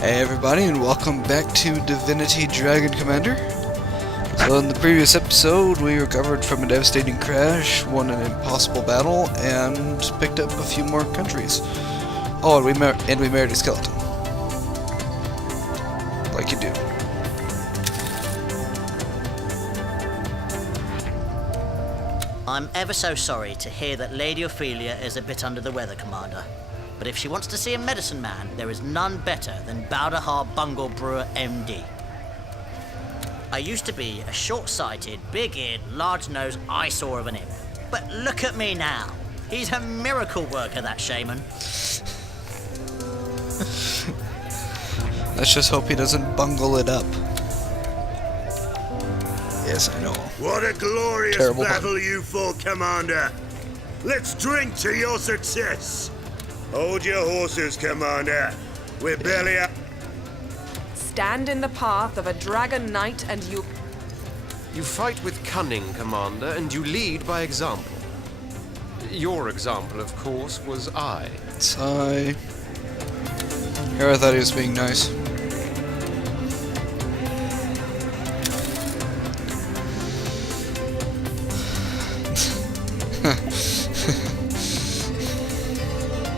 Hey everybody, and welcome back to Divinity Dragon Commander. So in the previous episode, we recovered from a devastating crash, won an impossible battle, and picked up a few more countries. Oh, and we married a skeleton. Like you do. I'm ever so sorry to hear that Lady Ophelia is a bit under the weather, Commander. But if she wants to see a medicine man, there is none better than Bowdahar Bungle Brewer, MD. I used to be a short-sighted, big-eared, large-nosed eyesore of an imp. But look at me now. He's a miracle worker, that shaman. Let's just hope he doesn't bungle it up. Yes, I know. What a glorious Terrible battle pun. you fought, Commander! Let's drink to your success! Hold your horses, Commander. We're barely out. Stand in the path of a dragon knight and you... You fight with cunning, Commander, and you lead by example. Your example, of course, was I. Sigh. Here I thought he was being nice.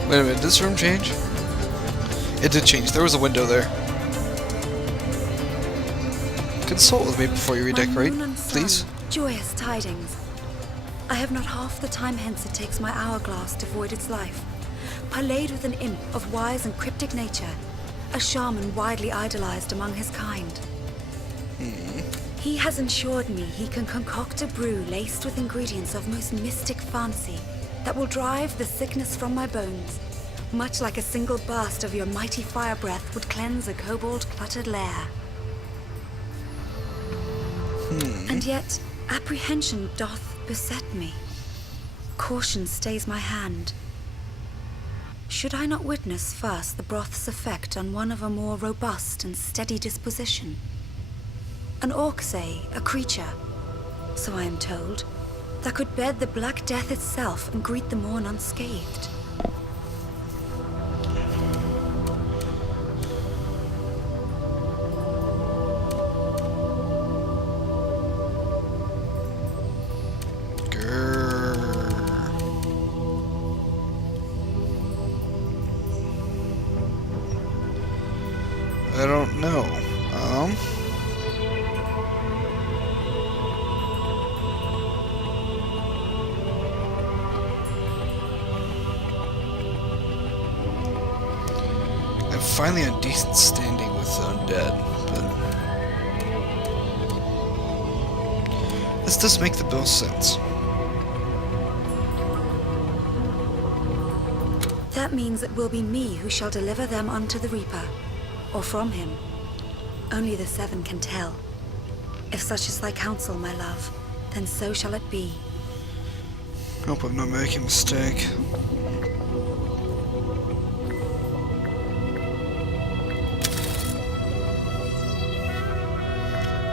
Wait a minute, did this room change? It did change. There was a window there. Consult with me before you redecorate, please. Joyous tidings. I have not half the time hence it takes my hourglass to void its life. Parlayed with an imp of wise and cryptic nature, a shaman widely idolized among his kind. He has ensured me he can concoct a brew laced with ingredients of most mystic fancy that will drive the sickness from my bones, much like a single burst of your mighty fire breath would cleanse a kobold-cluttered lair. And yet, apprehension doth beset me. Caution stays my hand. Should I not witness first the broth's effect on one of a more robust and steady disposition? An orc, say, a creature, so I am told, that could bed the Black Death itself and greet the morn unscathed. I don't know. I'm finally on decent standing with the undead, but this does make the most sense. That means it will be me who shall deliver them unto the Reaper, or from him. Only the Seven can tell. If such is thy counsel, my love, then so shall it be. Hope I'm not making a mistake.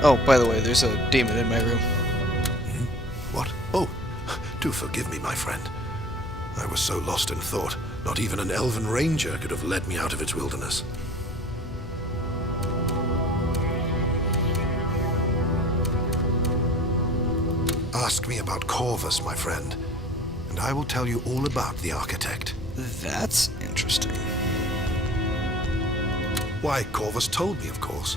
Oh, by the way, there's a demon in my room. What? Oh, do forgive me, my friend. I was so lost in thought, not even an elven ranger could have led me out of its wilderness. Ask me about Corvus, my friend, and I will tell you all about the architect. That's interesting. Why, Corvus told me, of course.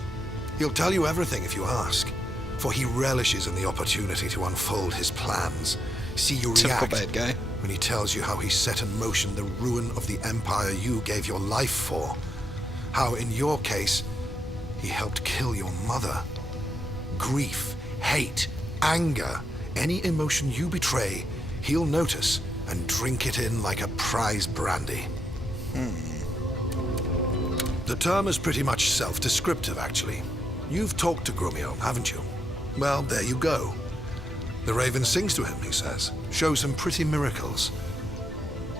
He'll tell you everything if you ask, for he relishes in the opportunity to unfold his plans. See you Typical react bad guy. when he tells you how he set in motion the ruin of the empire you gave your life for. How, in your case, he helped kill your mother. Grief, hate, anger, any emotion you betray, he'll notice and drink it in like a prize brandy. The term is pretty much self-descriptive, actually. You've talked to Grumio, haven't you? Well, there you go. The raven sings to him, he says. Shows him pretty miracles.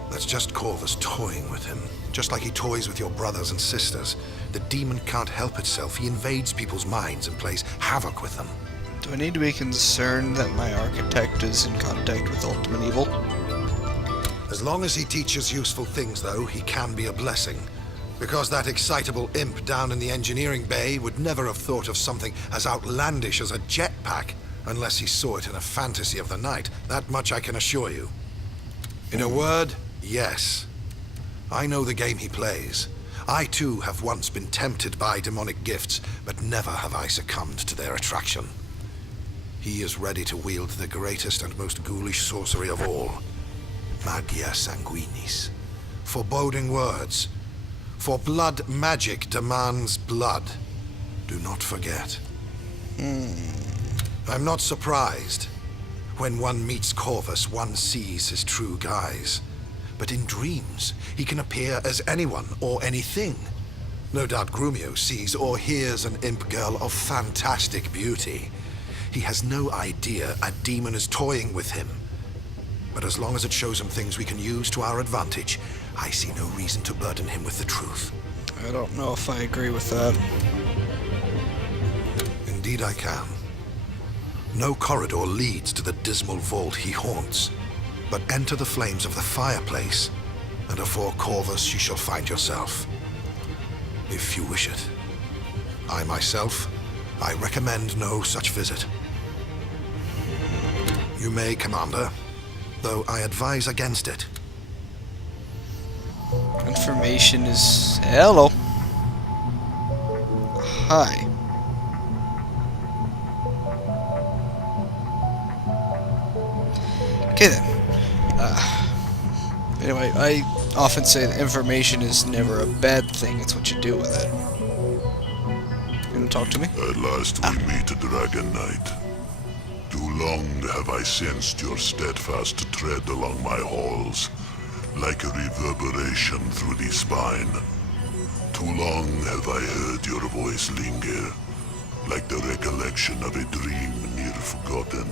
That's just Corvus toying with him. Just like he toys with your brothers and sisters. The demon can't help itself. He invades people's minds and plays havoc with them. Do I need to be concerned that my architect is in contact with ultimate evil? As long as he teaches useful things, though, he can be a blessing. Because that excitable imp down in the engineering bay would never have thought of something as outlandish as a jetpack unless he saw it in a fantasy of the night. That much I can assure you. In a word, yes. I know the game he plays. I too have once been tempted by demonic gifts, but never have I succumbed to their attraction. He is ready to wield the greatest and most ghoulish sorcery of all. Magia sanguinis. Foreboding words. For blood magic demands blood. Do not forget. I'm not surprised. When one meets Corvus, one sees his true guise. But in dreams, he can appear as anyone or anything. No doubt Grumio sees or hears an imp girl of fantastic beauty. He has no idea a demon is toying with him. But as long as it shows him things we can use to our advantage, I see no reason to burden him with the truth. I don't know if I agree with that. Indeed I can. No corridor leads to the dismal vault he haunts, but enter the flames of the fireplace, and afore Corvus you shall find yourself. If you wish it. I myself, I recommend no such visit. You may, Commander, though I advise against it. Information is... Hello. Hi. Okay then. Anyway, I often say that information is never a bad thing, it's what you do with it. You wanna talk to me? At last we meet, Dragon Knight. Too long have I sensed your steadfast tread along my halls, like a reverberation through the spine. Too long have I heard your voice linger, like the recollection of a dream near forgotten.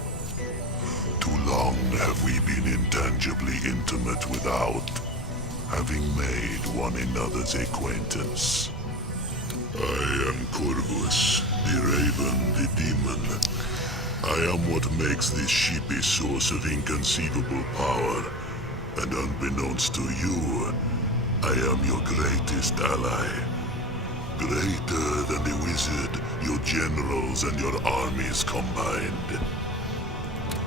Too long have we been intangibly intimate without having made one another's acquaintance. I am Corvus, the Raven, the Demon. I am what makes this ship a source of inconceivable power, and unbeknownst to you, I am your greatest ally. Greater than the wizard, your generals, and your armies combined.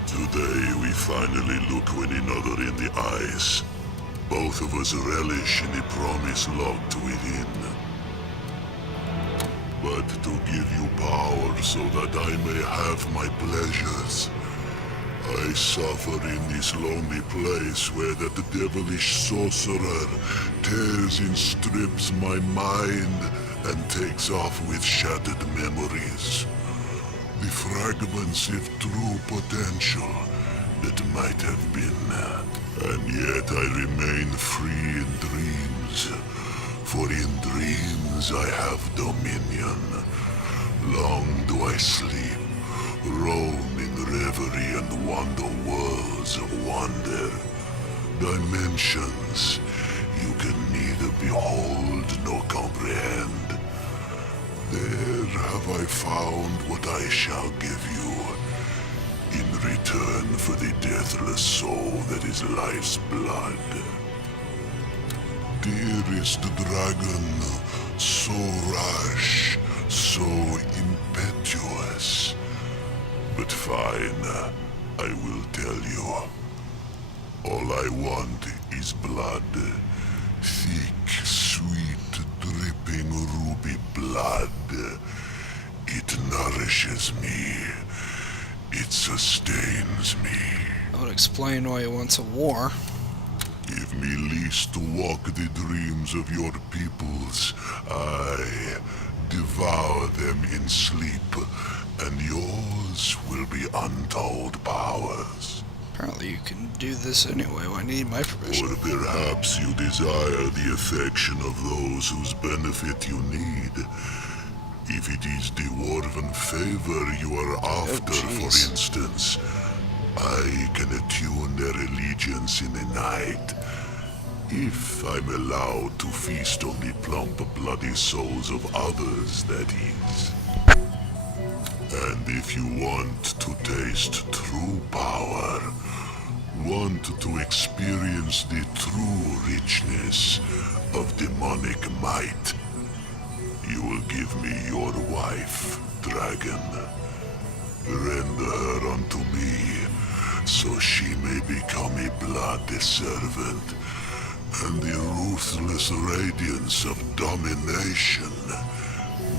Today we finally look one another in the eyes. Both of us relish in the promise locked within. But to give you power so that I may have my pleasures, I suffer in this lonely place where that devilish sorcerer tears in strips my mind and takes off with shattered memories. The fragments of true potential that might have been. And yet I remain free in dreams. For in dreams I have dominion. Long do I sleep, roam in reverie and wander worlds of wonder. Dimensions you can neither behold nor comprehend. There have I found what I shall give you, in return for the deathless soul that is life's blood. Dearest dragon, so rash, so impetuous. But fine, I will tell you. All I want is blood. Thick, sweet, dripping ruby blood. It nourishes me. It sustains me. That would explain why he wants a war. Give me leash to walk the dreams of your peoples. I devour them in sleep, and yours will be untold powers. Apparently you can do this anyway. Why need my permission? Or perhaps you desire the affection of those whose benefit you need. If it is the dwarven favor you are after, for instance, I can attune their allegiance in the night. If I'm allowed to feast on the plump, bloody souls of others, that is. And if you want to taste true power, want to experience the true richness of demonic might, you will give me your wife, dragon. Render her unto me, so she may become a blood servant, and the ruthless radiance of domination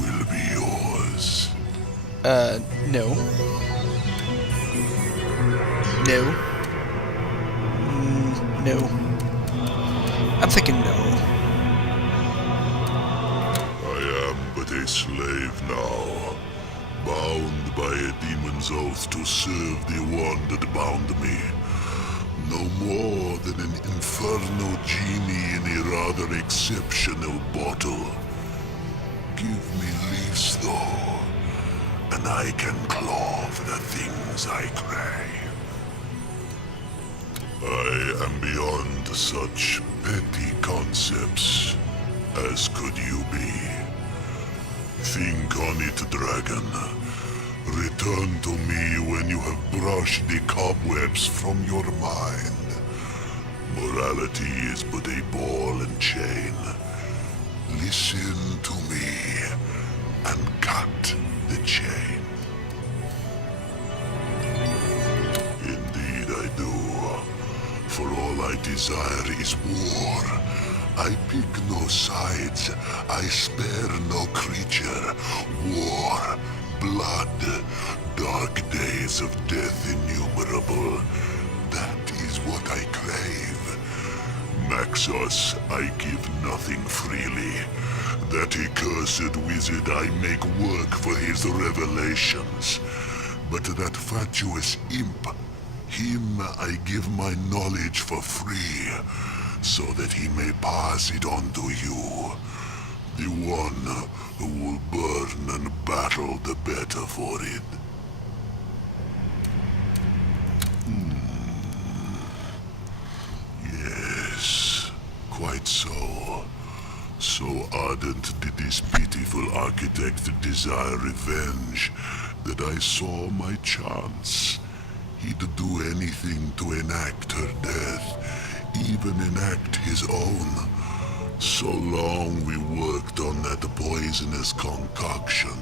will be yours. No. No. No. I'm thinking no. I am but a slave now, bound by a demon's oath to serve the one that bound me. No more than an infernal genie in a rather exceptional bottle. Give me leaves, though, and I can clothe the things I crave. I am beyond such petty concepts, as could you be. Think on it, dragon. Return to me when you have brushed the cobwebs from your mind. Morality is but a ball and chain. Listen to me and cut the chain. Indeed I do. For all I desire is war. I pick no sides. I spare no creature. War, blood, dark days of death innumerable. That is what I crave. Maxos, I give nothing freely. That accursed wizard I make work for his revelations. But that fatuous imp, him I give my knowledge for free, so that he may pass it on to you. The one who will burn and battle the better for it. Yes, quite so. So ardent did this pitiful architect desire revenge that I saw my chance. He'd do anything to enact her death, even enact his own. So long we worked on that poisonous concoction,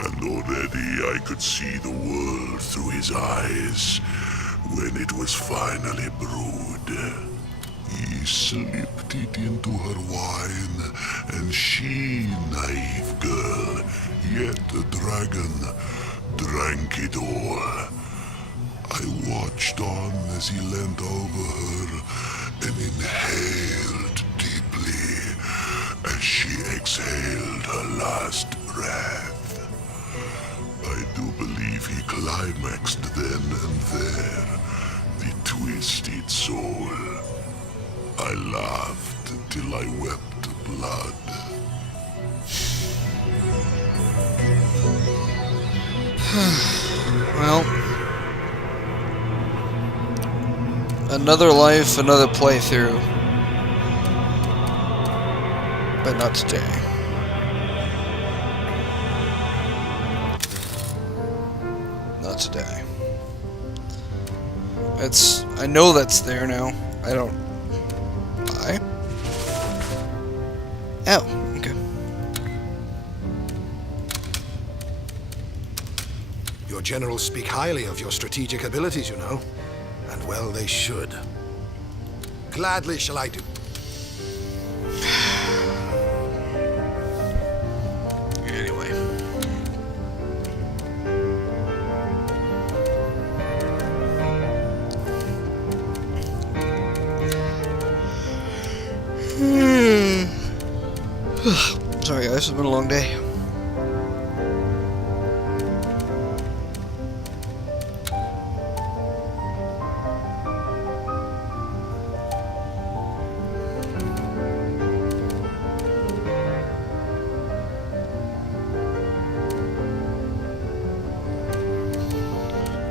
and already I could see the world through his eyes when it was finally brewed. He slipped it into her wine, and she, naive girl, yet a dragon, drank it all. I watched on as he leant over her and inhaled deeply as she exhaled her last breath. I do believe he climaxed then and there, the twisted soul. I laughed till I wept blood. Well, another life, another playthrough. But not today. Not today. I know that's there now. I don't... I? Oh, okay. Your generals speak highly of your strategic abilities, you know. And well, they should. Gladly shall I do. Anyway. Sorry guys, it's been a long day.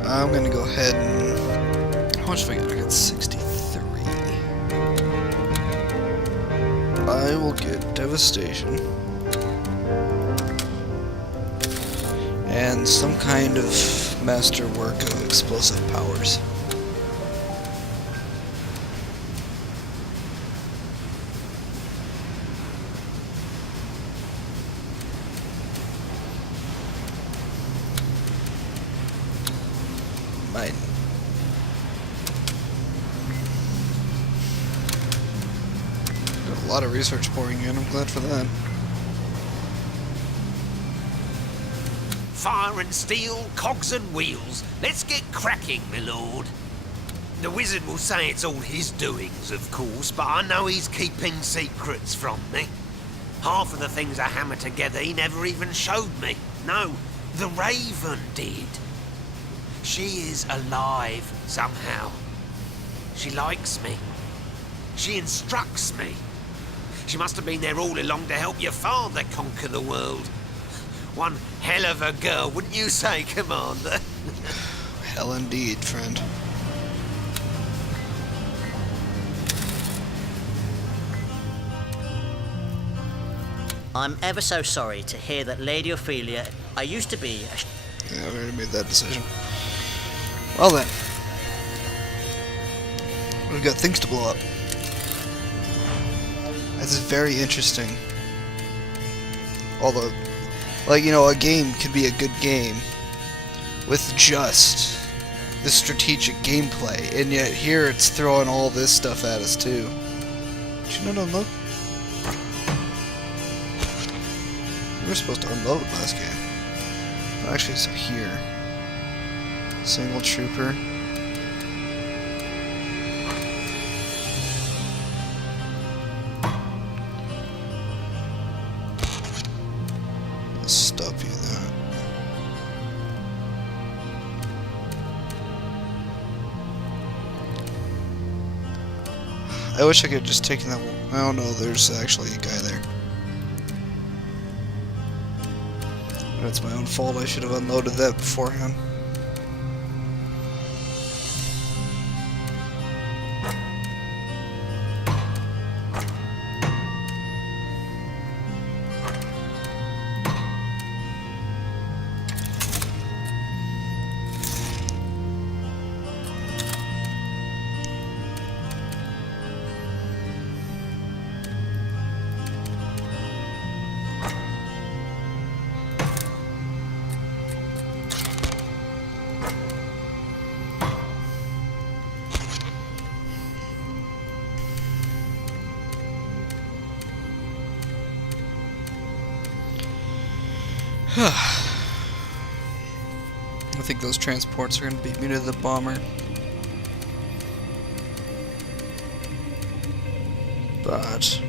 I'm gonna go ahead and... How much have I got? I got 63. I will get Devastation. And some kind of masterwork of explosive powers. lot of research pouring in. I'm glad for that. Fire and steel, cogs and wheels. Let's get cracking, my lord. The wizard will say it's all his doings, of course, but I know he's keeping secrets from me. Half of the things I hammer together he never even showed me. No, the Raven did. She is alive somehow. She likes me. She instructs me. She must have been there all along to help your father conquer the world. One hell of a girl, wouldn't you say, Commander? Hell indeed, friend. I'm ever so sorry to hear that Lady Ophelia... I used to be a... Yeah, we already made that decision. Well then. We've got things to blow up. This is very interesting. Although, like, you know, a game can be a good game with just the strategic gameplay, and yet here it's throwing all this stuff at us too. Did you not unload? We were supposed to unload last game. Actually, it's here. Single trooper. Let's stop you that. I wish I could have just taken that one. I don't know, there's actually a guy there. That's my own fault. I should have unloaded that beforehand. I think those transports are going to beat me to the bomber. But...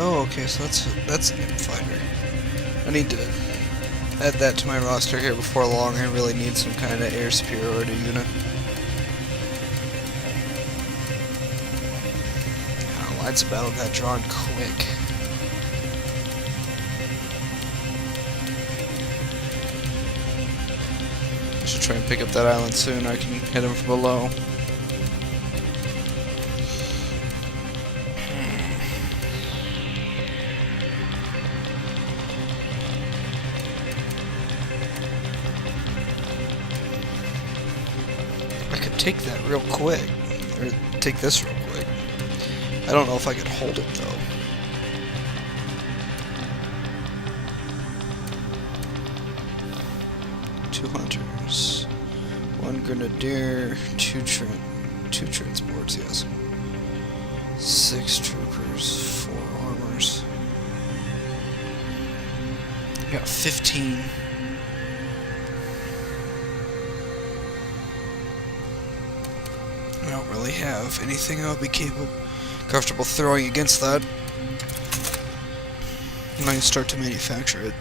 oh, okay, so that's an imp fighter. I need to add that to my roster here before long. I really need some kind of air superiority unit. Lines of battle got drawn quick. I should try and pick up that island soon. I can hit him from below. Take that real quick, or take this real quick. I don't know if I could hold it though. Two hunters, one grenadier, two transports, yes. 6 troopers, 4 armors. I got 15. I don't really have anything I would be comfortable throwing against that. And I can start to manufacture it.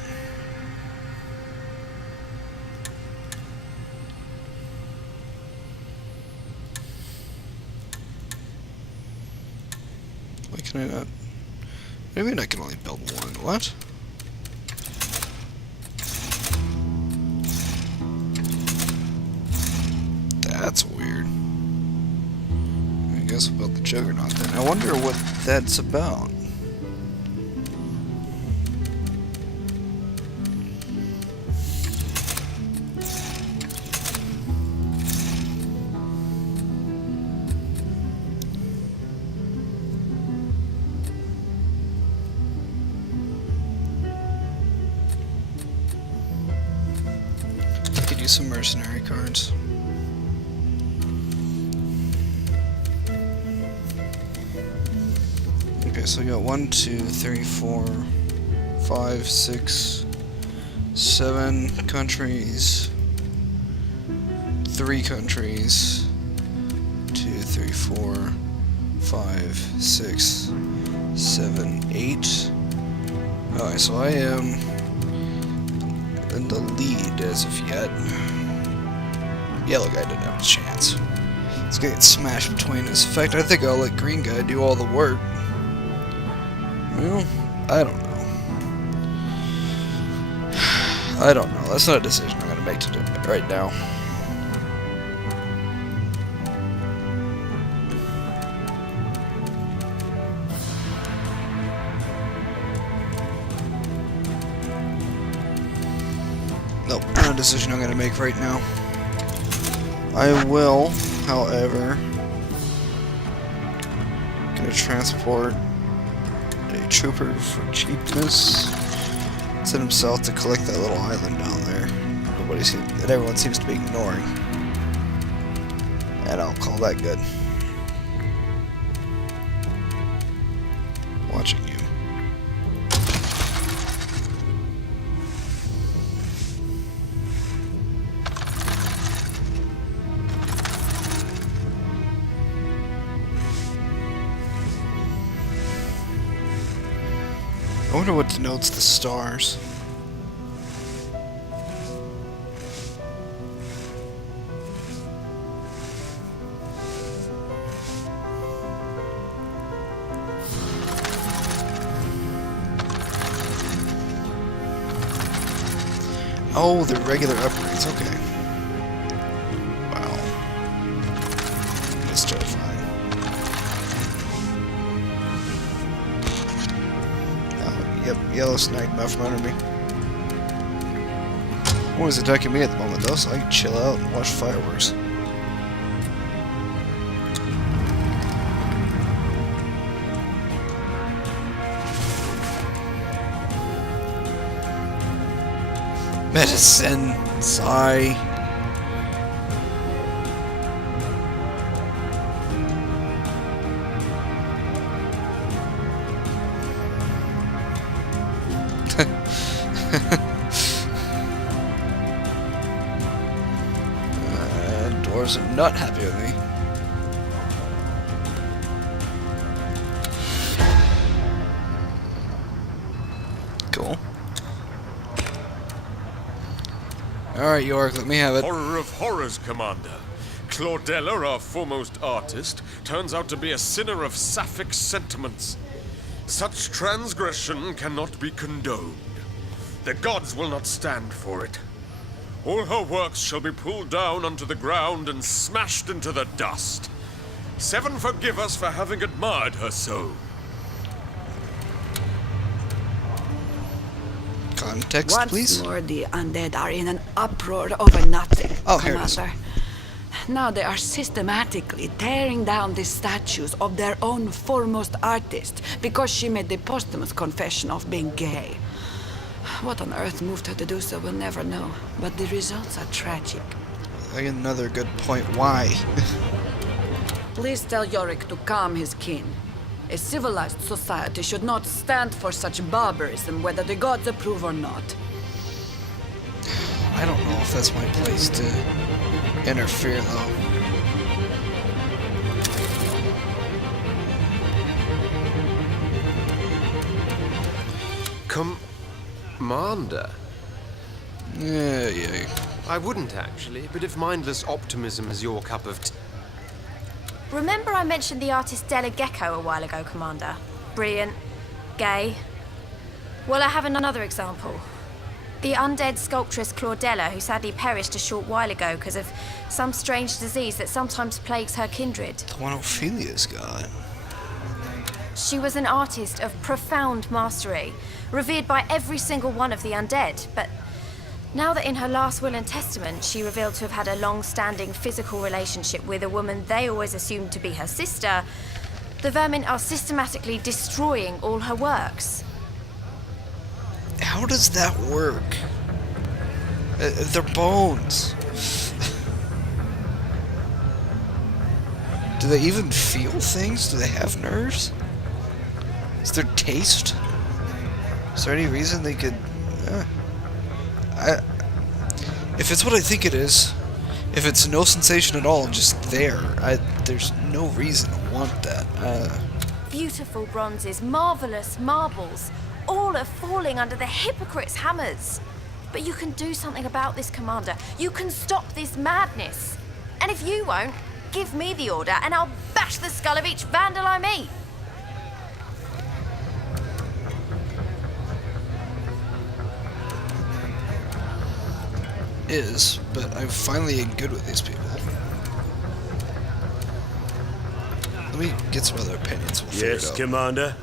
Why can I not? Maybe I can only build one. What? That's weird. I guess we'll build the Juggernaut then. I wonder what that's about. you some mercenary cards. Okay, so we got 1, 2, 3, 4, 5, 6, 7 countries, 3 countries, 2, 3, 4, 5, 6, 7, 8. Alright, so I am in the lead as of yet. Yellow guy didn't have a chance. It's gonna get smashed between us. In fact, I think I'll let green guy do all the work. Well, I don't know. I don't know. That's not a decision I'm gonna make today, right now. Nope, not a decision I'm gonna make right now. I will, however, gonna transport a trooper for cheapness. Send him south to collect that little island down there. That everyone seems to be ignoring. And I'll call that good. Watching you. I wonder what denotes the stars. Oh, the regular upgrades, okay. Wow. That's terrifying. Oh, yep, yellow sniped me from under me. No one's attacking me at the moment though, so I can chill out and watch fireworks. Medicine, sigh. Dwarves are not happy with me. Cool. Alright, York, let me have it. Horror of horrors, Commander. Claudella, our foremost artist, turns out to be a sinner of sapphic sentiments. Such transgression cannot be condoned. The gods will not stand for it. All her works shall be pulled down onto the ground and smashed into the dust. Seven forgive us for having admired her so. Context, Once please. more, the undead are in an uproar over nothing, Oh, here it is. Commander. Now they are systematically tearing down the statues of their own foremost artist because she made the posthumous confession of being gay. What on earth moved her to do so, we'll never know, but the results are tragic. Another good point. Why? Please tell Yorick to calm his kin. A civilized society should not stand for such barbarism, whether the gods approve or not. I don't know if that's my place to interfere, though. Commander? Yeah. I wouldn't actually, but if mindless optimism is your cup of tea. Remember I mentioned the artist Della Gecko a while ago, Commander? Brilliant. Gay. Well, I have another example. The undead sculptress Claudella, who sadly perished a short while ago because of some strange disease that sometimes plagues her kindred. The one Ophelia's got. She was an artist of profound mastery, revered by every single one of the undead, but now that in her last will and testament she revealed to have had a long-standing physical relationship with a woman they always assumed to be her sister, the vermin are systematically destroying all her works. How does that work? They're bones. Do they even feel things? Do they have nerves? Is there taste? Is there any reason they could... if it's what I think it is, if it's no sensation at all, just there, there's no reason to want that. Beautiful bronzes, marvelous marbles, all are falling under the hypocrites' hammers. But you can do something about this, Commander. You can stop this madness. And if you won't, give me the order and I'll bash the skull of each vandal I meet. But I'm finally getting good with these people. Let me get some other opinions. We'll figure it Yes, out. Commander?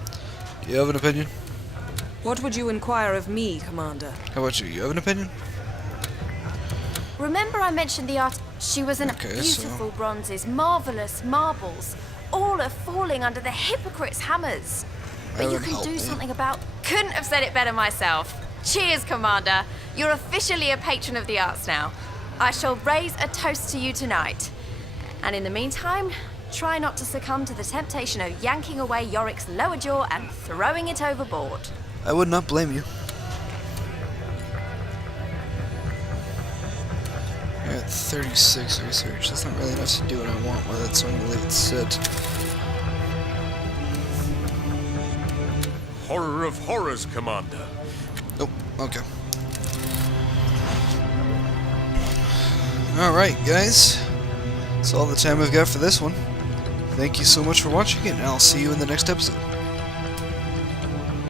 Do you have an opinion? What would you inquire of me, Commander? How about you? You have an opinion? Remember I mentioned the art... She was an beautiful bronzes, marvelous marbles, all are falling under the hypocrites' hammers. But you can do something about... Couldn't have said it better myself. Cheers, Commander. You're officially a patron of the arts now. I shall raise a toast to you tonight. And in the meantime, try not to succumb to the temptation of yanking away Yorick's lower jaw and throwing it overboard. I would not blame you. You're at 36 research. That's not really enough to do what I want with it, so I'm gonna leave it sit. Horror of horrors, Commander. Nope. Okay. Alright, guys. That's all the time I've got for this one. Thank you so much for watching, and I'll see you in the next episode.